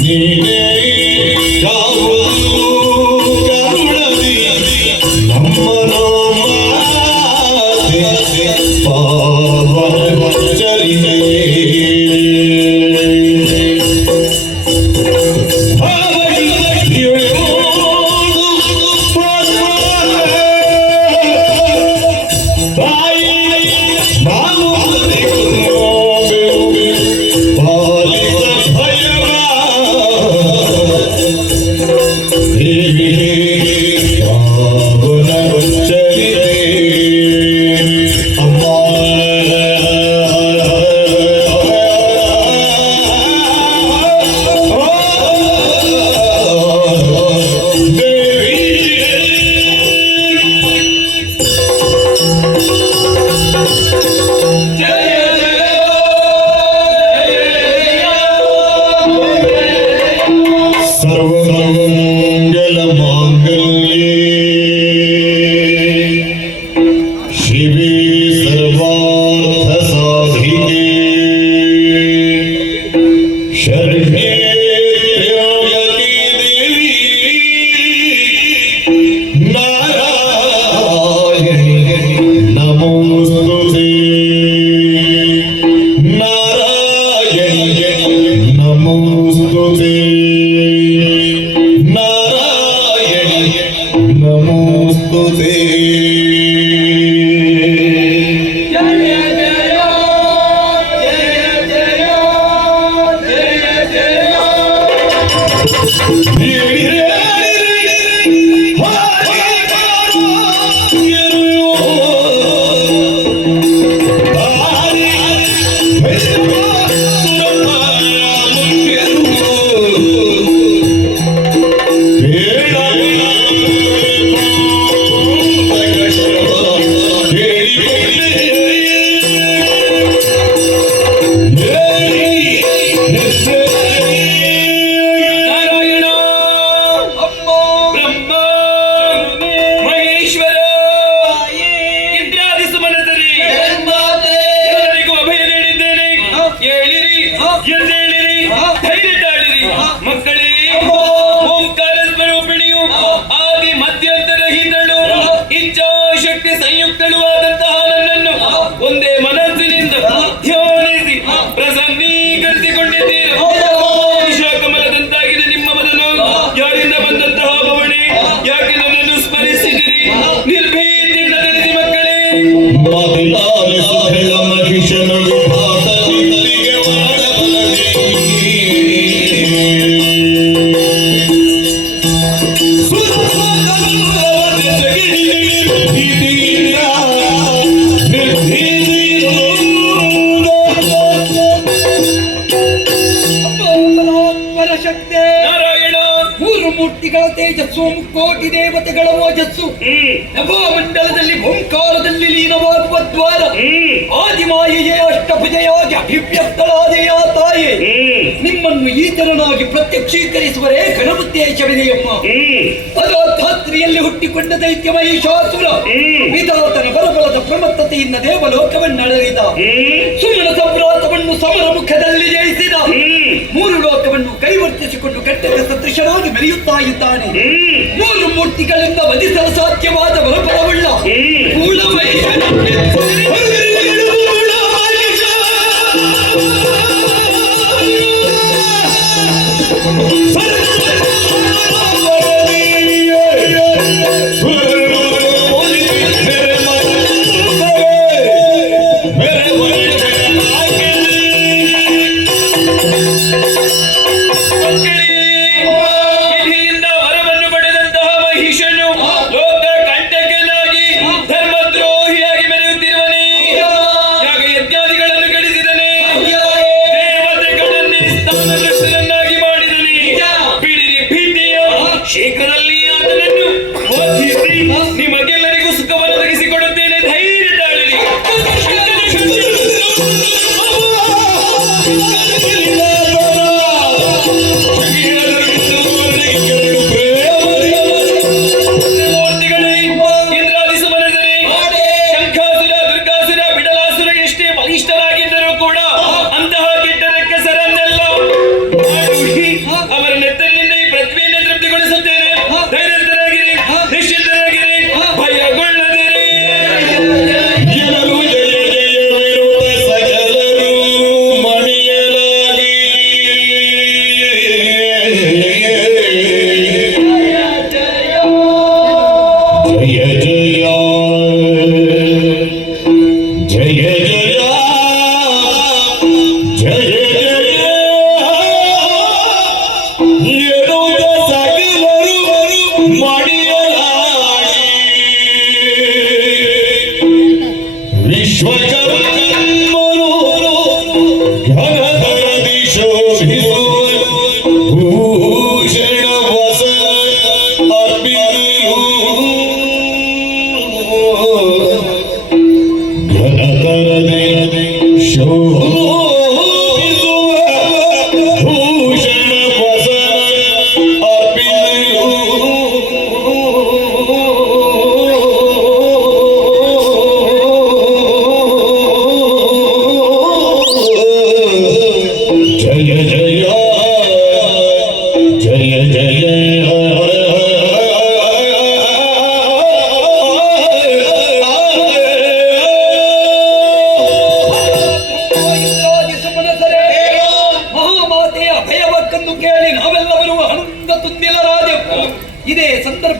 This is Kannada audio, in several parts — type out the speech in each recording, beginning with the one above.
nhìn đến đâu Yeah. Krishna ಮೂರ್ತಿಗಳ ತೇಜಸ್ಸು ಮುಕ್ಕೋಟಿ ದೇವತೆಗಳ ಓಜಸ್ಸು. ನಭೋಮಂಡಲದಲ್ಲಿ ಓಂಕಾರದಲ್ಲಿ ಲೀನವಾಗುವ ದ್ವಾರ. ಆದಿಮಾಯೆಯೇ ಅಷ್ಟಭುಜಯಾಗಿ ಅಭಿವ್ಯಕ್ತಳಾದೆಯ ತಾಯಿ. ನಿಮ್ಮನ್ನು ಈತರನಾಗಿ ಪ್ರತ್ಯಕ್ಷೀಕರಿಸುವರೇ ಗಣಪತೇಶವಿದೆಯಮ್ಮ ಅದು ಧಾತ್ರಿಯಲ್ಲಿ ಹುಟ್ಟಿಕೊಂಡ ದೈತ್ಯ ಮಹಿಷಾಸುರ ವಿಧಾತನ ಬಲಬಲದ ಪ್ರಮತ್ತತೆಯಿಂದ ದೇವಲೋಕವನ್ನಳರಿದ ಸುಮನ ಸಂಭ್ರಾತವನ್ನು ಸಮರ ಮುಖದಲ್ಲಿ ಜಯಿಸಿದ ಮೂರು ಲೋಕವನ್ನು ಕೈವರ್ತಿಸಿಕೊಂಡು ಕಟ್ಟದ ಸದೃಶವಾಗಿ ಮೆರೆಯುತ್ತಾ ಇದ್ದಾನೆ. ಮೂರು ಮೂರ್ತಿಗಳಿಂದ ವಧಿಸಲು ಸಾಧ್ಯವಾದ ಬಲಬಲವುಳ್ಳ ಮೂಲ ಮೂರ್ತಿಗಳೇ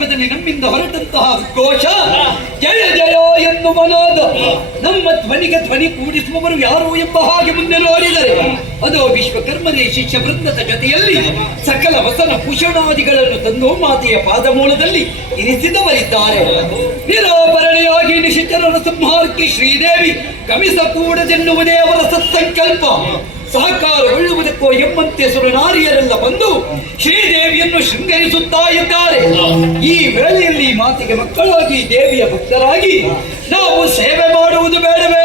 ಸಂದರ್ಭದಲ್ಲಿ ನಮ್ಮಿಂದ ಹೊರಟಂತಹ ಘೋಷ, ಜಯ ಜಯ ಎಂದು ಮನೋದ. ನಮ್ಮ ಧ್ವನಿಗೆ ಧ್ವನಿ ಕೂಡಿಸುವವರು ಯಾರು ಎಂಬ ಹಾಗೆ ಮುಂದೆ ನೋಡಿದರೆ, ಅದು ವಿಶ್ವಕರ್ಮನೇ ಶಿಷ್ಯ ವೃಂದದ ಜೊತೆಯಲ್ಲಿ ಸಕಲ ವಸನ ಪುಷಣಾದಿಗಳನ್ನು ತಂದು ಮಾತೆಯ ಪಾದಮೂಲದಲ್ಲಿ ಇರಿಸಿದವರಿದ್ದಾರೆ. ನಿರಾಭರಣೆಯಾಗಿ ನಿಶಿಚರರ ಸಂಹಾರಕ್ಕೆ ಶ್ರೀದೇವಿ ಗಮಿಸ ಕೂಡದೆನ್ನುವುದೇ ಅವರ ಸತ್ಸಂಕಲ್ಪ. ಸಹಕಾರಗೊಳ್ಳುವುದಕ್ಕೋ ಎಂಬಂತೆ ಸುರನಾರಿಯರೆಲ್ಲ ಬಂದು ಶ್ರೀದೇವಿಯನ್ನು ಶೃಂಗರಿಸುತ್ತಾ ಇದ್ದಾರೆ ಈ ವೇಳೆಯಲ್ಲಿ ಮಾತಿಗೆ ಮಕ್ಕಳಾಗಿ ದೇವಿಯ ಭಕ್ತರಾಗಿ ನಾವು ಸೇವೆ ಮಾಡುವುದು ಬೇಡವೇ?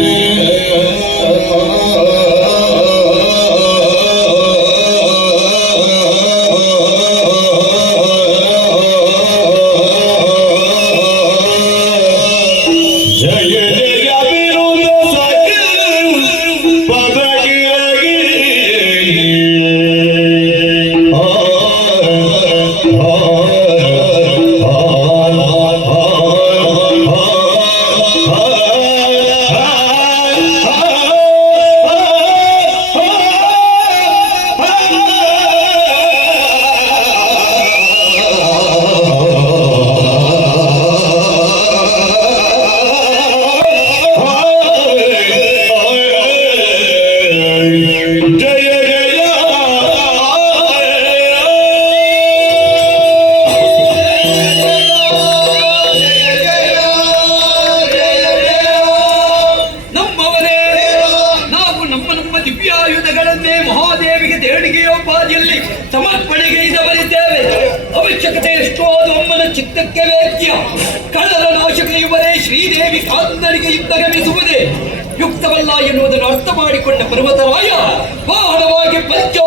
ದೇಣಿಗೆಯೋಪಾದಿಯಲ್ಲಿ ಸಮರ್ಪಣೆಗೈದವರಿದ್ದೇವೆ ಅವಶ್ಯಕತೆ ಎಷ್ಟೋ ಅದು ಅಮ್ಮನ ಚಿತ್ತಕ್ಕೆ ವೇದ್ಯ ಕಳರ ನಾಶಕ ಇವರೇ ಶ್ರೀದೇವಿ ಕಾಂದರಿಗೆ ಯುದ್ಧ ಗಮಿಸುವುದೇ ಯುಕ್ತವಲ್ಲ ಎನ್ನುವುದನ್ನು ಅರ್ಥ ಮಾಡಿಕೊಂಡ ಪರ್ವತರಾಯ ಬಾಣವಾಗಿ ಪಂಚೋ